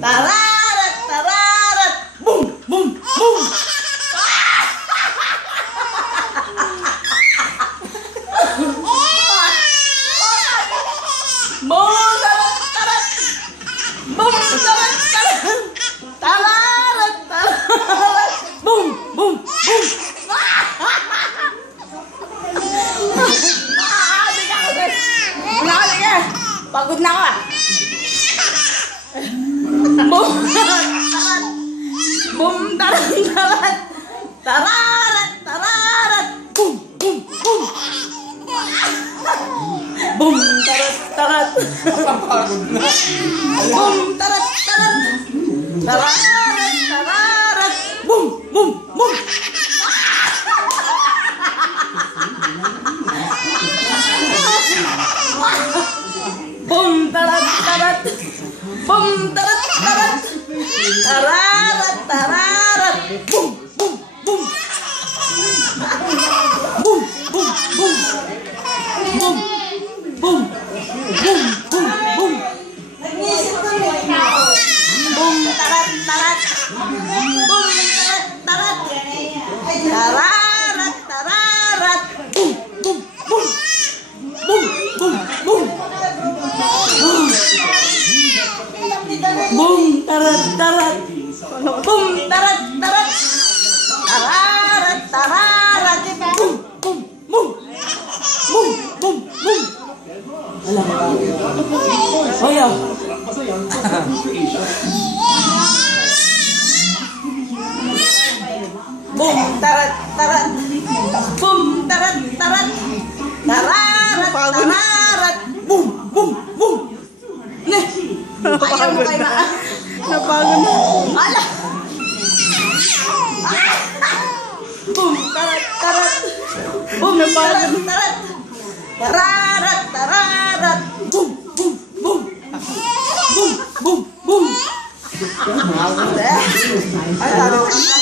Tararat, tararat. Boom, boom, boom. Boom, tarat, tarat. Boom, tarat, tarat. Tararat, tararat. Boom, boom, boom. Pagod na ako ah. Boom, tarat, tarat. Boom, tarat, tarat. Tararat, tararat. Boom, boom, boom. Boom, tarat, tarat. Boom, tarat, tarat. Tararat, tararat. Boom, boom, boom. Boom, tarat, tarat. Boom, tarat, tarat. Tararat, tararat. Boom, boom, boom. Boom, boom, boom. Boom, boom, boom, boom, boom. Boom, tarat, tarat. Boom, tarat, tarat. Tararat, tararat. Boom, boom, boom. Boom, boom, boom. Boom, tarat, tarat. Boom, tarat, tarat. Tararat, tararat. Boom, boom, boom. Boom, boom, boom. Alam mo. Oyo. Boom, tarat, tarat. Boom, tarat, tarat. Tararat, tararat. Boom, boom, boom. Ne. Ayaw mo kayo na. Napagod na. Ala. Boom, tarat, tarat. Boom, tarat, tarat. Tararat, tararat. Boom, boom, boom. Boom, boom, boom. Ay, tararat.